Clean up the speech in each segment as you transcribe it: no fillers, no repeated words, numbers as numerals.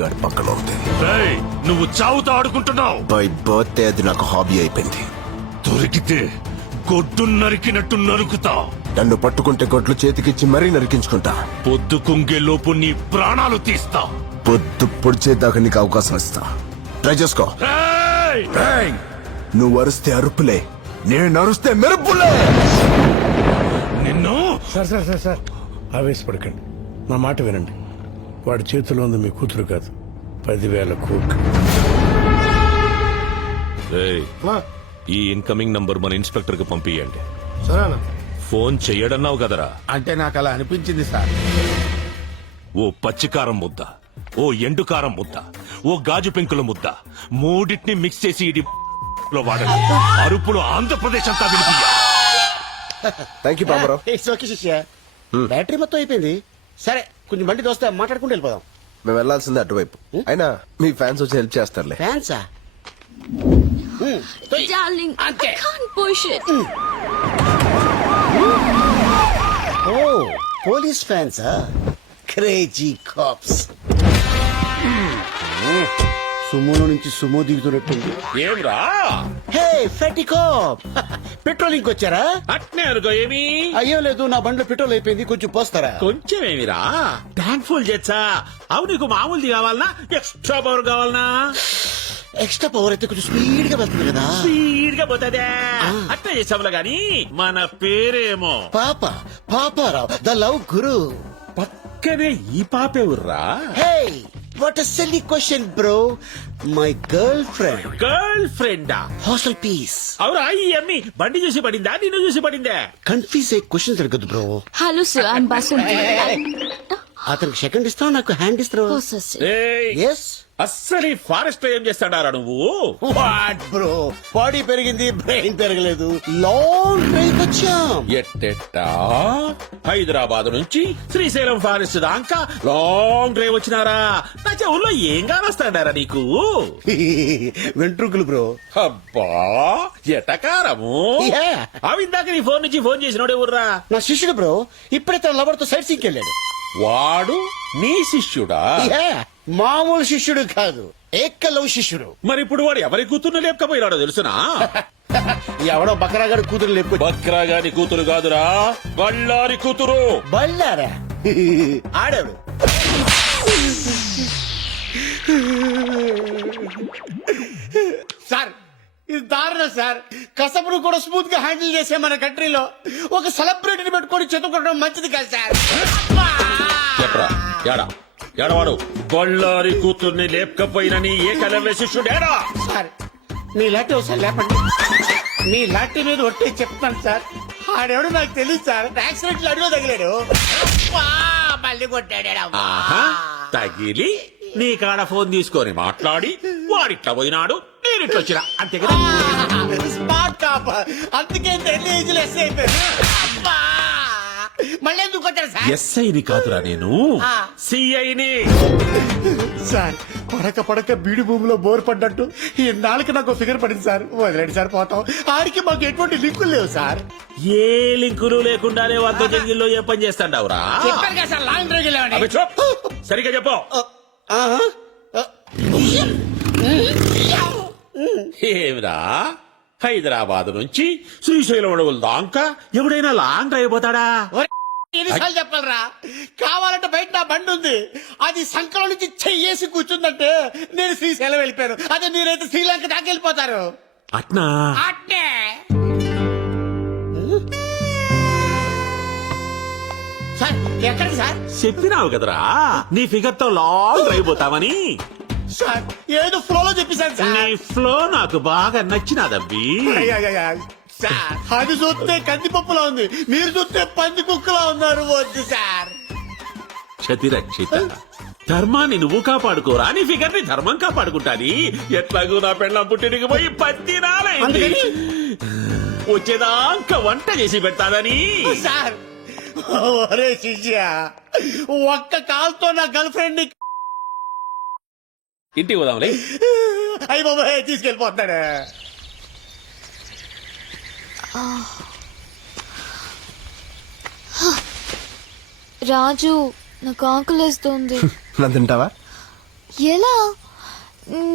గాడి పక్కన ఉంది. నువ్వు చావుతో ఆడుకుంటున్నావు. బై బర్త్డే అది నాకు హాబీ అయిపోయింది. దొరికితే గొడ్డు నరికినట్టు నరుకుతా. నన్ను పట్టుకుంటే గొడ్లు చేతికిచ్చి మరీ నరికించుకుంటా. పొద్దు కుంగే లోపు నీ ప్రాణాలు తీస్తా. పొద్దు పొడిచేదాకా నీకు అవకాశం ఇస్తా. ట్రై చేసుకో. నువ్వు అరుస్తే అరుపులే, నేను అరుస్తే మెరుపులే. నిన్ను సార్ సార్ సార్ సార్ ఆవేశపడకండి, నా మాట వినండి. వాడి చేతిలో ఉంది మీ కూతురు కాదు, 10,000 కోట్లు. ఈ ఇన్కమింగ్ నంబర్ మన ఇన్స్పెక్టర్ కు పంపియండి. సరేనా? ఫోన్ చెయ్యడన్నావు కదరా. అంటే నాకు అలా అనిపించింది సార్. ఓ పచ్చికారం ముద్ద, ఓ ఎండుకారం ముద్ద, ఓ గాజు పెంకుల ముద్ద, మూడింటిని మిక్స్ చేసి ఇది లో వాడండి. అరుపులు ఆంధ్రప్రదేశ్ అంతా వినిపించాలి. Thank you Baburao. It's okay శిష్య. బ్యాటరీ మొత్తం అయిపోయింది. సరే కొంచెం బండి దోస్తే మాట్లాడుకుంటూ వెళ్ళిపోదాం. మేము వెళ్లాల్సింది అటువైపు. అయినా మీ ఫ్యాన్స్ వచ్చి హెల్ప్ చేస్తారులే. ఫ్యాన్సా? Darling, I can't push it. ఓ పోలీస్ ఫ్యాన్సా? Crazy cops. సుమోలో నుంచి సుమో దిగుతున్నట్టుంది. ఏమ్రా హే ఫెటీ కాప్, పెట్రోలింగ్ వచ్చారా? అట్నే అనుకో. ఏమి అయ్యో లేదు, నా బండిలో పెట్రోల్ అయిపోయింది, కొంచెం పోస్తారా? కొంచెం ఏమిరా, ట్యాంక్ ఫుల్ చేచ్చా. అవు నీకు మామూలుది కావాలనా ఎక్స్ట్రా పవర్ కావాలనా? ఎక్స్ట్రా పవర్ అయితే కొంచెం స్పీడ్ గా వెళ్తుంది కదా. స్పీడ్ గా పోతుందే. అట్లా చేసాములా గాని మన పేరేమో పాపారావు ద లవ్ గురు. పక్కనే ఈ పాపేవుర్రా. Hey what a silly question bro. My girl friend. Girl ఫ్రెండా? Hostel piece. అవురా ఈ అమ్మి బండి చూసి పడిందా నిన్ను చూసి పడిందే? కన్ఫ్యూజ్ అయ్యే క్వశ్చన్స్ అడగదు bro. Hello, sir. I'm Basanti. అతనికి సెకండ్ ఇస్తావు, నాకు హ్యాండ్ ఇస్తావు. Oh, sir, sir. ఏయ్, ఎస్ అస్సలు ఫారెస్ట్ లో ఏం చేస్తాడారా నువ్వు? వాట్ బ్రో, బాడీ పెరిగింది, బ్రెయిన్ పెరగలేదు. లాంగ్ డ్రైవ్ వచ్చాం. ఎట్టెట్టా హైదరాబాద్ నుంచి శ్రీశైలం ఫారెస్ట్ దాకా లాంగ్ డ్రైవ్ వచ్చినారా? నా చెవుల్లో ఏం కానొస్తాడారా నీకు? వెంట్రుకలు బ్రో. అబ్బా ఎటకారము. Yeah. అవిందాక నీ ఫోన్ నుంచి ఫోన్ చేసినోడే ఊర్రా? నా శిష్యుడు బ్రో, ఇప్పుడే తన లవర్ తో సైట్ సీకి వెళ్ళాడు. వాడు నీ శిష్యుడా? Yeah. మామూలు శిష్యుడు కాదు, ఏకలవ్ శిష్యుడు. మరి ఇప్పుడు వాడు ఎవరి కూతుర్ని లేపకపోయినాడో తెలుసునా? ఎవడో బకరాగాడు కూతురు లేపు. బక్రా గాని కూతురు కాదురా, బళ్ళారి కూతురు. బళ్ళారా? ఆడాడు. సార్ ఇది దారుణం సార్. కసపును కూడా స్మూత్ గా హ్యాండిల్ చేసే మన కంట్రీలో ఒక సెలబ్రిటీని పెట్టుకొని చెప్పుకోవడం మంచిది కాదు సార్. చెప్పరా ఏడా ఏడవాడు? బళ్ళారి కూతుర్ని లేపకపోయిన నీ ఏకలవ్య శిష్యుడేడా? సార్ నీ లాంటి ఒకసారి లేపండి. నీ లాంటి మీద ఒట్టి చెప్తాను సార్. ఆడెవడు నాకు తెలియదు సార్. యాక్సిడెంట్ లో అడిలో తగిలాడు. మళ్ళీ కొట్టాడు. ఆహా, తగిలి నీ కాడ ఫోన్ తీసుకొని మాట్లాడి వాడిట్లా పోయినాడు, నేనిట్లా వచ్చినా, అంతే కదా? Smart top. అందుకే ఎన్ని ఏజ్లు ఎస్ అయిపోయాడు. మళ్ళీ ఎందుకు కొట్టారు సార్? ఎస్ఐని కాదురా నేను, సిఐని. సార్ పడక పడక బీడి భూమిలో బోర్ పడ్డట్టు ఈ నాలుగు నాకు ఫిగర్ పడింది సార్. వదిలేండి సార్, పోతాం. ఆడికి మాకు ఎటువంటి లింకులు లేవు సార్. ఏ లింకులు లేకుండానే వంద జంగిల్లో ఏ పని చేస్తాండవురా? చెప్పారు కదా సార్, లాంగ్ డ్రైవ్ వెళ్ళామని. అబ్బే చూప్. సరిగ్గా చెప్పు. ఏమిరా, హైదరాబాద్ నుంచి శ్రీశైలం అడవుల దాకా ఎవడైనా లాంగ్ డ్రైవ్ పోతాడా? ఎన్నిసార్లు చెప్పాలరా? కావాలంటే బయట నా బండి ఉంది, అది సంకలం నుంచి చెయ్యేసి కూర్చుందంటే నేను శ్రీశైలం వెళ్ళిపోయాను. అదే మీరైతే శ్రీలంక దాకా వెళ్ళిపోతారు. అట్నా? అట్టే సార్. ఎక్కడికి సార్? చెప్పినావు కదరా నీ ఫిగర్ తో లాంగ్ డ్రైవ్ పోతామని. సార్ ఏదో ఫ్లోలో చెప్పేశాను నీ సార్. ఫ్లో నాకు బాగా నచ్చినాదబ్బి. సార్ అది చూస్తే కందిపప్పులా ఉంది, మీరు చూస్తే పంది కుక్కలా ఉన్నారు. వద్దు సార్. క్షతిరక్షిత, ధర్మాన్ని నువ్వు కాపాడుకోరా, నీ ఫిగర్ ని ధర్మం కాపాడుకుంటాది. ఎట్లాగూ నా పెళ్ళం పుట్టినకి పోయి 10 దినాలైంది. వచ్చేదాకా వంట చేసి పెడతాదని. సార్ ఒరే శిష్య, ఒక్క కాల్తో నా గర్ల్ ఫ్రెండ్ ని ఇంటికి పోదాంలే. అయ్యి బాబాయ్ తీసుకెళ్ళిపోతాడు. రాజు, నాకు ఆకలేస్తుంది. నా తింటావా? ఎలా?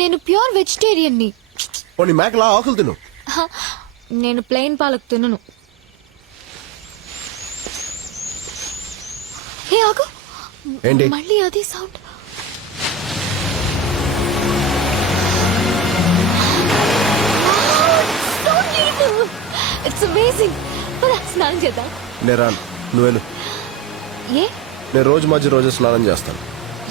నేను ప్యూర్ వెజిటేరియన్ని. పోనీ మేకలా ఆకులు తిను. నేను ప్లెయిన్ పాలక్ తినను. హే ఆగు, ఏంటి? మళ్ళీ అదే సౌండ్. It's amazing. స్నానం చేద్దాం. నేను రాను, నువ్వు వెళ్ళు. ఏ? నేను రోజు స్నానం చేస్తాను.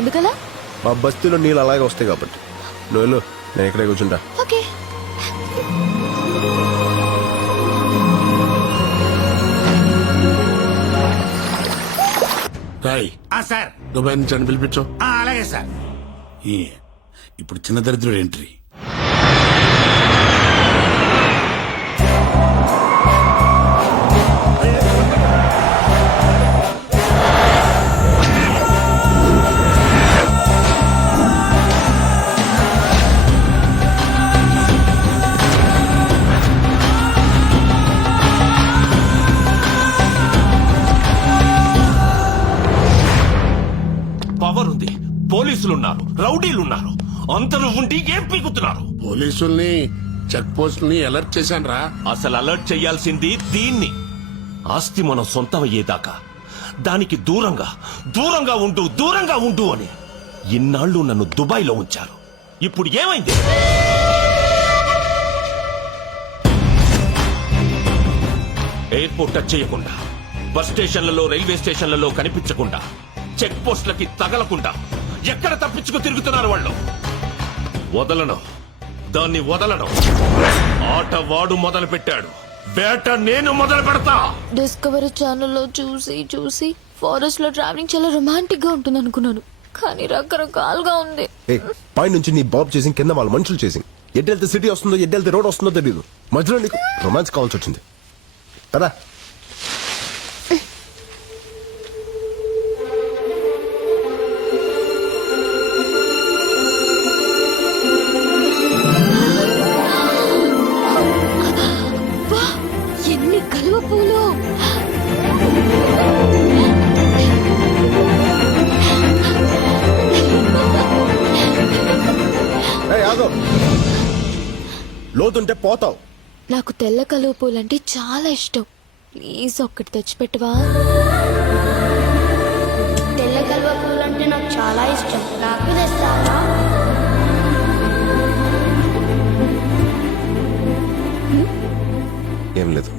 ఎందుకలా? మా బస్తీలో నీళ్ళు అలాగే వస్తాయి కాబట్టి. నువ్వు వెళ్ళు, నేను ఇక్కడే కూర్చుంటా. ఓకే. రాయ్ సార్. దుబాయ్ నుంచి అని పిలిపించు. అలాగే సార్. ఇప్పుడు చిన్న దరిద్రుడు ఎంట్రీ. పవర్ ఉంది, పోలీసులున్నారు, రౌడీలున్నారు, అందరూ ఉండి ఏం పీకుతున్నారు? పోలీసుల్ని చెక్ పోస్టుల్ని అలర్ట్ చేశాను రా. అసలు అలర్ట్ చేయాల్సింది దీన్ని. ఆస్తి మనం సొంతం అయ్యేదాకా దానికి దూరంగా ఉండు అని ఇన్నాళ్ళు నన్ను దుబాయ్లో ఉంచారు. ఇప్పుడు ఏమైంది? ఎయిర్పోర్ట్ టచ్ చేయకుండా, బస్ స్టేషన్లలో, రైల్వే స్టేషన్లలో కనిపించకుండా, చెక్ పోస్టులకి తగలకుండా ఎక్కడ తప్పించుకు తిరుగుతున్నారు వాళ్ళు? దాన్ని వదలను. ఆట వాడు మొదలు పెట్టాడు, వేట నేను మొదలు పెడతా. డిస్కవరీ ఛానల్లో చూసి ఫారెస్ట్ లో ట్రావెలింగ్ చాలా రొమాంటిక్ గా ఉంటుంది అనుకున్నాను, కానీ రకరకాలుగా ఉంది. పై నుంచి నీ బాబు చేసి కింద వాళ్ళ మనుషులు చేసి ఎడ్డెళ్తే సిటీ వస్తుందో ఎడ్డెళ్తే రోడ్ వస్తుందో తెలియదు. మధ్యలో నీకు రొమాన్స్ కావాల్సి వచ్చింది కదా. ఎన్ని కలువ పూలు! లోతుంటే పోతావు. నాకు తెల్ల కలువ పూలు అంటే చాలా ఇష్టం. ప్లీజ్ ఒక్కటి తెచ్చిపెట్టవా? తెల్ల కలువ పూలు అంటే నాకు చాలా ఇష్టం. నాకు తెస్తావా? ఏం లేదు.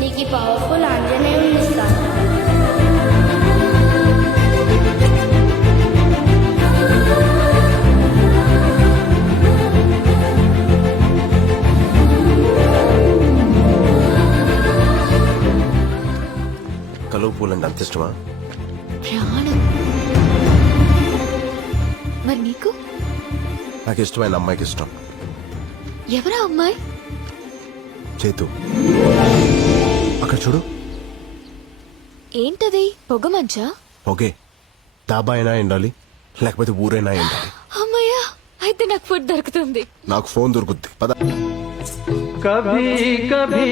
నీకు పవర్ఫుల్ ఆంజనేయుని ఇస్తాను. కలువ పూలంటే అంత ఇష్టమా? ప్రాణం. మరి నీకు? నాకు ఇష్టమైన అమ్మాయికి ఇష్టం. ఎవరా అమ్మాయి? చేతు, అక్కడ చూడు. ఏంటది? పొగ మంచా? ఓకే, డాబా అయినా ఎండాలి, లేకపోతే ఊరైనా ఎండాలి. అమ్మయ్యా, అయితే నాకు ఫుడ్ దొరుకుతుంది. నాకు ఫోన్ దొరుకుద్ది. పద. कभी कभी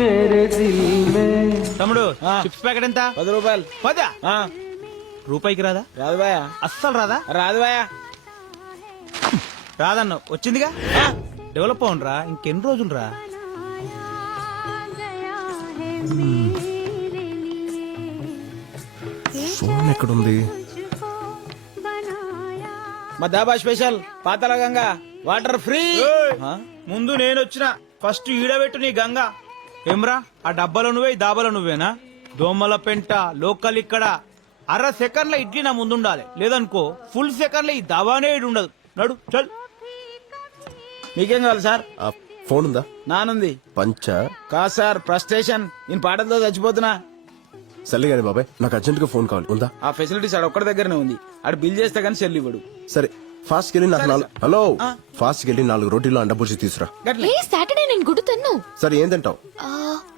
मेरे दिल में తమ్ముడు చిప్స్ ప్యాకెట్ ఎంత? 10 రూపాయలు. 10? రూపాయికి రాదా? రాదు బాయ, అస్సలు రాదా? రాదు బాయ. రాదన్న వచ్చిందిగా. డెవలప్ అవునరా, ఇంకెన్ని రోజులు రా. ఫోన్ ఎక్కడుంది? మా dhaba special Patala Ganga water free. ముందు నేను వచ్చిన ఫస్ట్ ఈడబెట్టు నీ గంగా. ఏమ్రా, ఆ డబ్బాలో నువ్వే, ఈ దాబాలో నువ్వేనా? దోమల పెంట లోకల్ ఇక్కడ. అర సెకండ్ల ఇడ్లీ నా ముందుండాలి, లేదనుకో ఫుల్ సెకండ్ల ఈ దాబానే ఇడు ఉండదు. నడు చల్. మీకేం కావాలి సార్? ఆ ఫోన్ ఉందా? నానుంది. పంచ కాదు సార్, ఫ్రస్ట్రేషన్. నేను పాటలతో చచ్చిపోతున్నా. సర్లే కానీ బాబాయ్, నాకు అర్జెంట్ గా ఫోన్ కావాలి. ఉందా? ఆ ఫెసిలిటీస్ ఆడ ఒక్కడి దగ్గరనే ఉంది. ఆడ బిల్ చేస్తే గానీ సెల్ ఇవ్వడు. సరే, ఫాస్ట్ వెళ్ళి నాకు హలో ఫాస్ట్ వెళ్ళి 4 రోటీలు అండబుర్చి తీసురా. ఏ సాటర్డే నేను గుడ్డు తిన్ను. సరే ఏం తింటావు?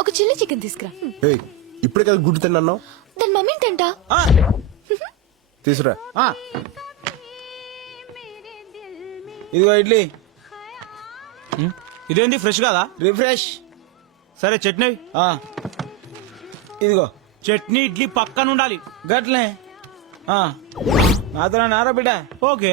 ఒక చిల్లీ చికెన్ తీసుకురా. ఏయ్ ఇప్పుడే కదా గుడ్డు తిన్నావు. దాని మమ్మీని తింటా. తీసురా. ఇదిగో ఇడ్లీ. ఇదేంది ఫ్రెష్ కాదా? రిఫ్రెష్. సరే చట్నీ. ఇదిగో చట్నీ ఇడ్లీ పక్కన ఉండాలి. గట్లే. నాతో నారా బిడ్డ. ఓకే.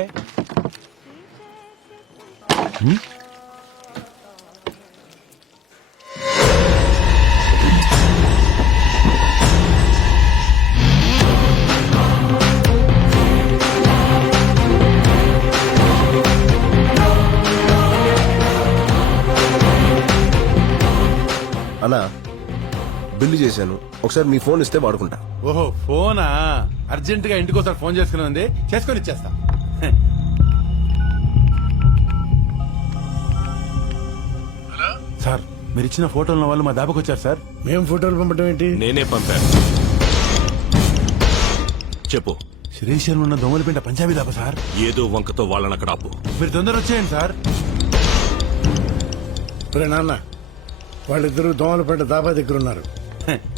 అన్నా బిల్లు చేశాను, ఒకసారి మీ ఫోన్ ఇస్తే వాడుకుంటా. ఓహో ఫోనా? అర్జెంట్ గా ఇంటికి ఒకసారి ఫోన్ చేసుకుని చేసుకొని ఇచ్చేస్తా. సార్ మీరు ఇచ్చిన ఫోటోల వాళ్ళు మా దాబాకి వచ్చారు సార్. మేం ఫోటోలు పంపడం ఏంటి? నేనే పంపాను. చెప్పు. శ్రీశైలం ఉన్న దొంగలపేట పంజాబీ దాబా సార్. ఏదో వంకతో వాళ్ళని అక్కడ ఆపు. మీరు తొందర వచ్చేయండి సార్. ఒరే నాన్న, వాళ్ళిద్దరూ దోమలపేట దాబా దగ్గర ఉన్నారు.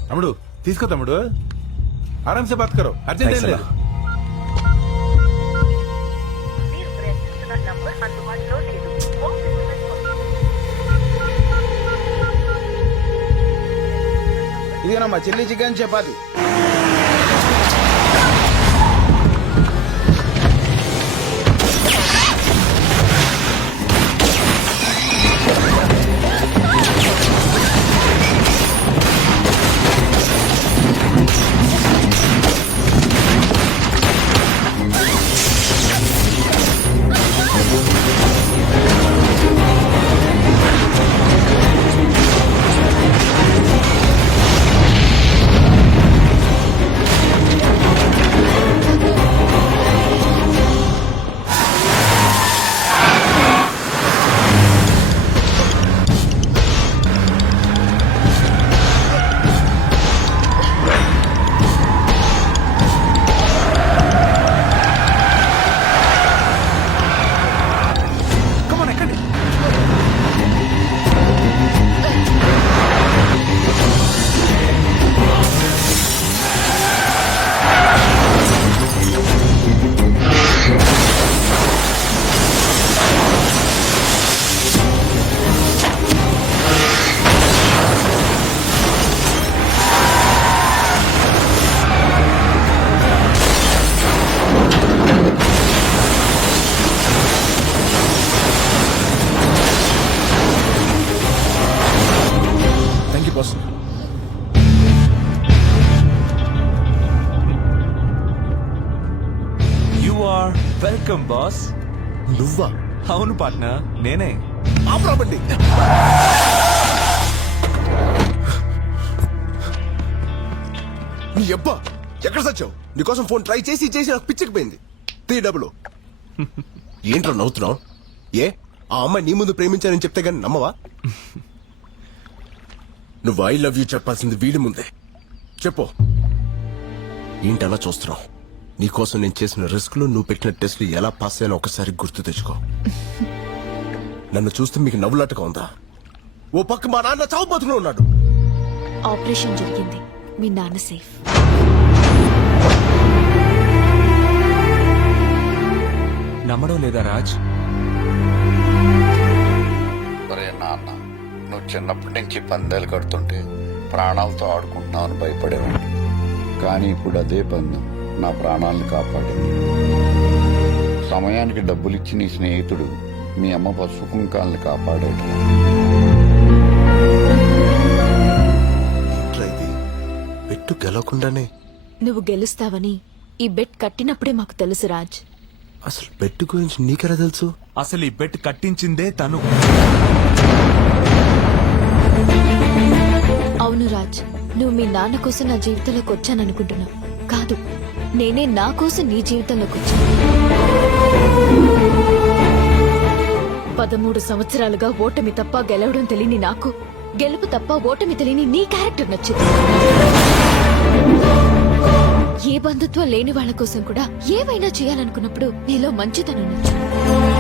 తమ్ముడు తీసుకో తమ్ముడు, ఆరాంసే బాత్ కరో, అర్జెంట్ ఏం లేదు. ఇదిగోనమ్మా chilli chicken chapati. Welcome boss. నువ్వా? అవును పార్ట్నర్, నేనే. ఆపరాబండి. నీ అబ్బా ఎక్కడ సచ్చావు? నీకోసం ఫోన్ ట్రై చేసి నాకు పిచ్చకపోయింది. 3 డబ్బులు. ఏంట్రా నవ్వుతున్నావు? ఏ ఆ అమ్మాయి నీ ముందు ప్రేమించానని చెప్తే గానీ నమ్మవా? నువ్వు ఐ లవ్ యూ చెప్పాల్సింది వీడి ముందే. చెప్పు. ఏంటి అలా చూస్తున్నావు? నీకోసం నేను చేసిన రిస్క్లు, నువ్వు పెట్టిన టెస్ట్లు ఎలా పాస్ అయ్యానో ఒకసారి గుర్తు తెచ్చుకో. నన్ను చూస్తే మీకు నవ్వులాటగా ఉందా? ఓ పక్క మా నాన్న చావు బతుకులో ఉన్నాడు. ఆపరేషన్ జరిగింది, మీ నాన్న సేఫ్. నమ్మడం లేదా రాజ్? ఒరే నాన్న, నువ్వు చిన్నప్పటి నుంచి పందాలు కడుతుంటే ప్రాణాలతో ఆడుకుంటున్నావని భయపడేవాడిని. కానీ ఇప్పుడు అదే పందెం నా ప్రాణాలను కాపాడింది. సమయానికి డబ్బులిచ్చి నీ స్నేహితుడు మీ అమ్మ పసుపు కుంకాలను కాపాడాడు. పెట్టు గెలవకుండానే నువ్వు గెలుస్తావని ఈ బెట్ కట్టినప్పుడే మాకు తెలుసు రాజ్. అసలు బెట్ గురించి నీకెలా తెలుసు? అసలు ఈ బెట్ కట్టించిందే తను. అవును రాజ్, నువ్వు మీ నాన్న కోసం నా జీవితంలోకి వచ్చాననుకుంటున్నావు. కాదు, నేనే నా కోసం నీ జీవితంలోకి వచ్చాను. 13 సంవత్సరాలుగా ఓటమి తప్ప గెలవడం తెలియని నాకు, గెలుపు తప్ప ఓటమి తెలియని నీ క్యారెక్టర్ నచ్చింది. ఏ బంధుత్వం లేని వాళ్ళ కోసం కూడా ఏవైనా చేయాలనుకున్నప్పుడు నీలో మంచితనం నచ్చు